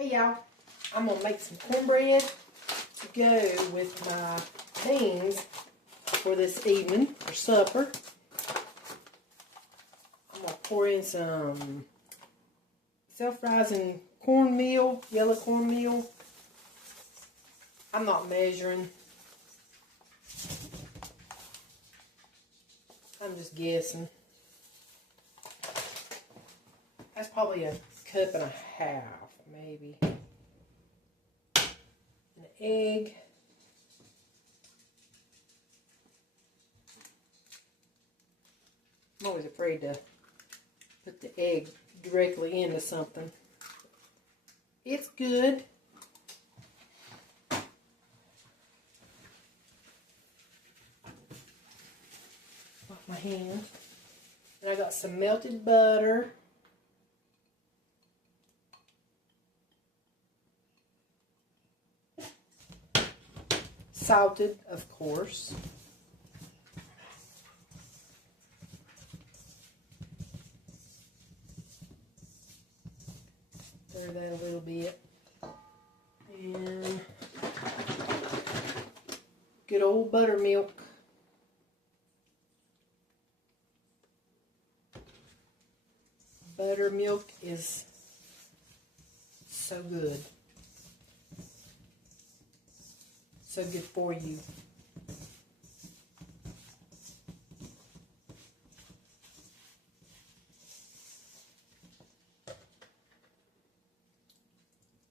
Hey y'all, I'm going to make some cornbread to go with my beans for this evening, for supper. I'm going to pour in some self-rising cornmeal, yellow cornmeal. I'm not measuring. I'm just guessing. That's probably a cup and a half, maybe. An egg. I'm always afraid to put the egg directly into something. It's good. Off my hand. And I got some melted butter. Salted, of course. Stir that a little bit. And good old buttermilk. Buttermilk is so good. So good for you.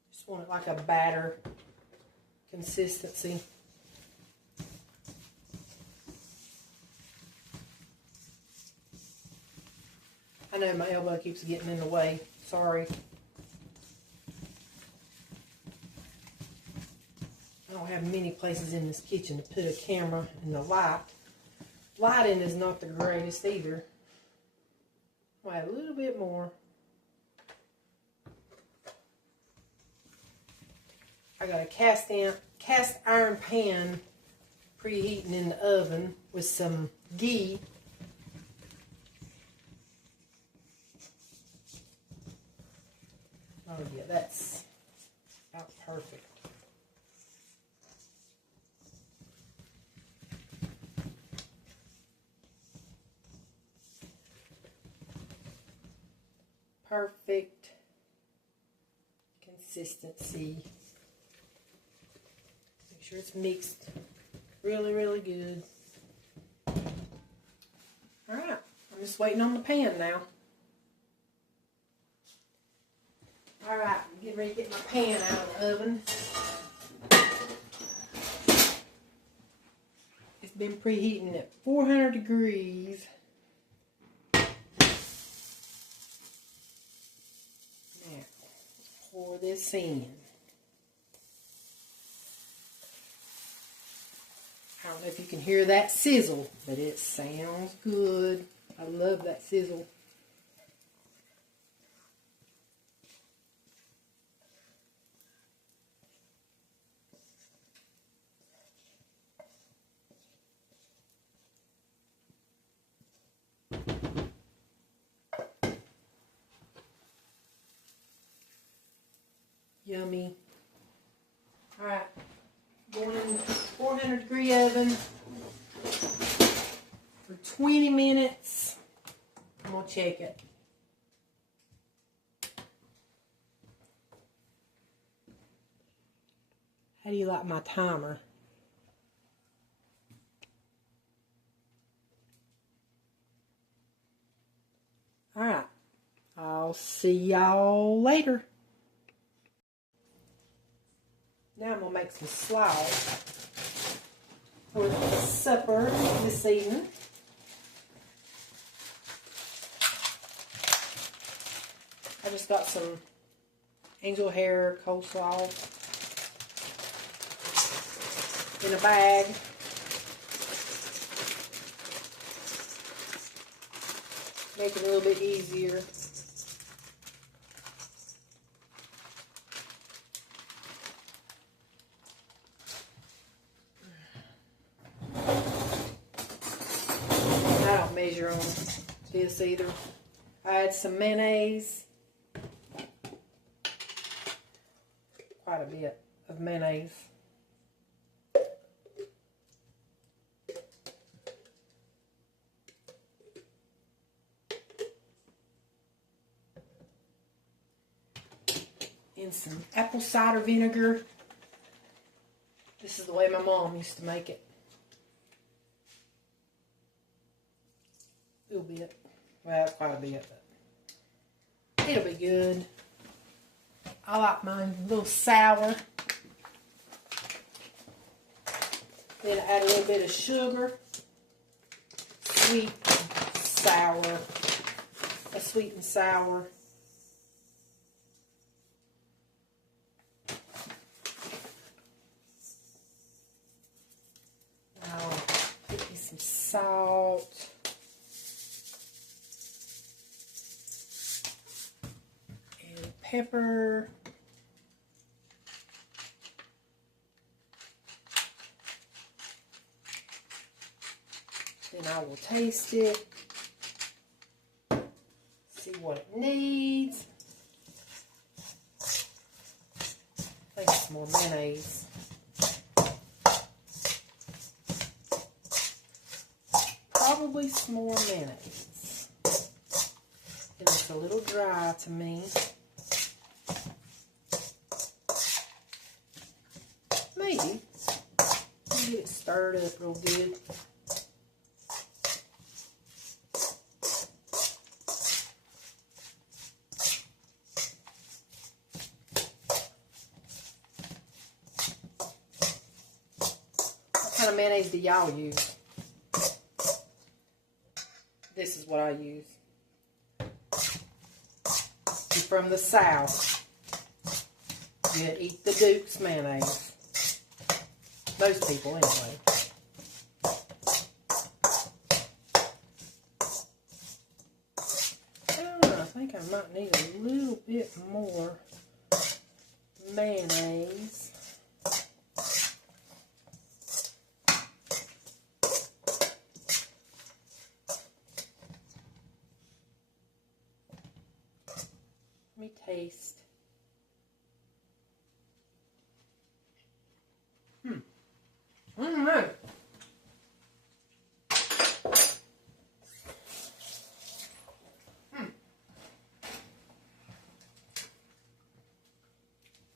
Just want it like a batter consistency. I know my elbow keeps getting in the way. Sorry. I don't have many places in this kitchen to put a camera, and the lighting is not the greatest either. I'll add a little bit more. I got a cast iron pan preheating in the oven with some ghee. Oh yeah, that's about perfect. Perfect consistency. Make sure it's mixed really, really good. Alright, I'm just waiting on the pan now. Alright, I'm getting ready to get my pan out of the oven. It's been preheating at 400 degrees. Pour this in. I don't know if you can hear that sizzle, but it sounds good. I love that sizzle. Yummy. Alright, going in the 400 degree oven for 20 minutes. I'm going to check it. How do you like my timer? Alright, I'll see y'all later. Now I'm going to make some slaws for the supper this evening. I just got some angel hair coleslaw in a bag. Make it a little bit easier. Measure on this either. I add some mayonnaise, a bit of mayonnaise. And some apple cider vinegar. This is the way my mom used to make it. A little bit. Well, quite a bit, but it'll be good. I like mine a little sour. Then add a little bit of sugar. Sweet, sour. A sweet and sour. Now, get me some salt. And pepper. Then I will taste it. See what it needs. I think it's more mayonnaise. Probably some more mayonnaise. And it's a little dry to me. Maybe. Get it stirred up real good. What kind of mayonnaise do y'all use? This is what I use. You're from the South. You eat the Duke's mayonnaise. Most people, anyway. I think I might need a little bit more mayonnaise. Let me taste. I don't know.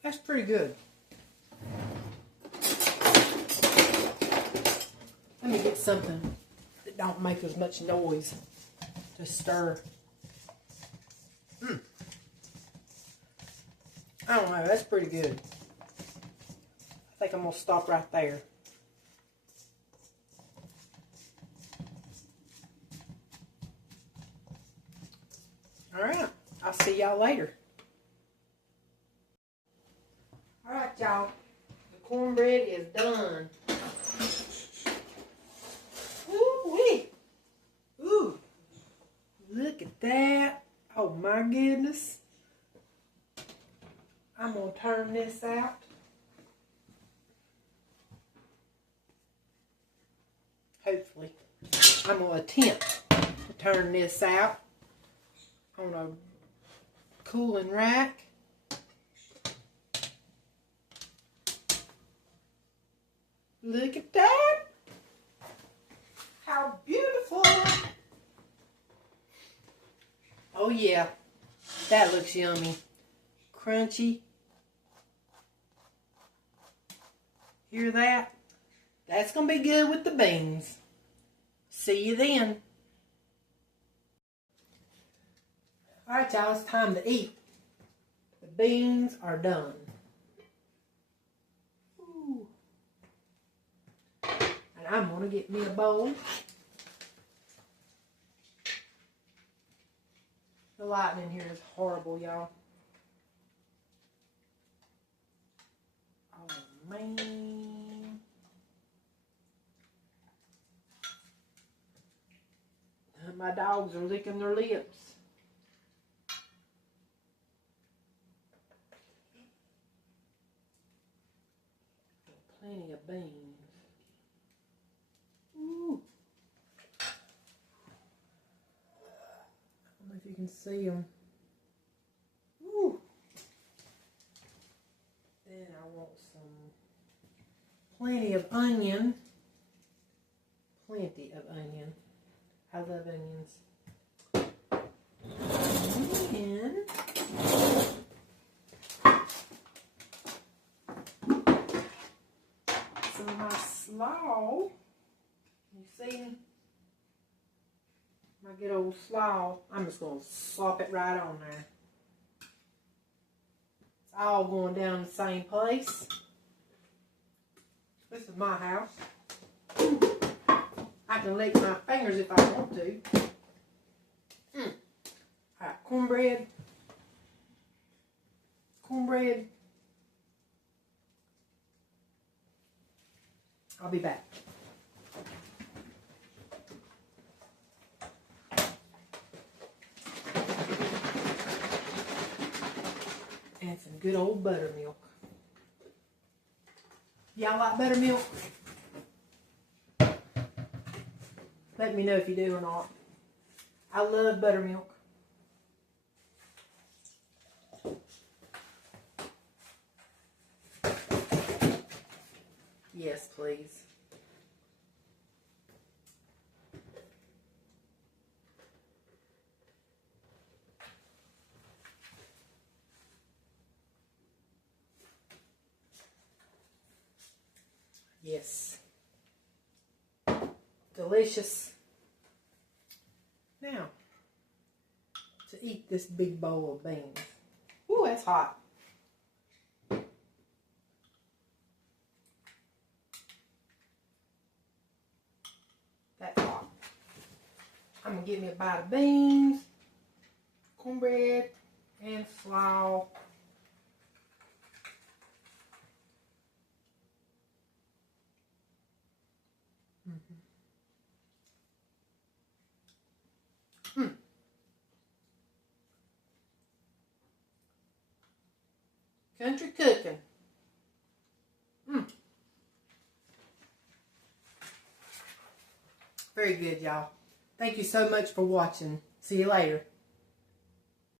That's pretty good. Let me get something that don't make as much noise to stir. I don't know, that's pretty good. I think I'm going to stop right there. Alright, I'll see y'all later. Alright, y'all. The cornbread is done. Woo-wee! Ooh! Look at that. Oh my goodness. I'm going to turn this out. Hopefully. I'm going to attempt to turn this out on a cooling rack. Look at that. How beautiful. Oh yeah. That looks yummy. Crunchy. Hear that? That's going to be good with the beans. See you then. Alright y'all, it's time to eat. The beans are done. Ooh. And I'm going to get me a bowl. The lighting in here is horrible, y'all. Oh man. My dogs are licking their lips. Plenty of beans. Ooh. I don't know if you can see them. Ooh. Then I plenty of onion. Plenty of onion. I love onions. And some of my slaw. You see my good old slaw. I'm just going to slop it right on there. It's all going down the same place. This is my house. I can lick my fingers if I want to. Alright, cornbread. Cornbread. I'll be back. And some good old buttermilk. Y'all like buttermilk? Let me know if you do or not. I love buttermilk. Yes, please. Yes. Delicious. Now, to eat this big bowl of beans. Ooh, that's hot. That's hot. I'm going to get me a bite of beans, cornbread, and slaw. Country cooking. Very good, y'all. Thank you so much for watching. See you later.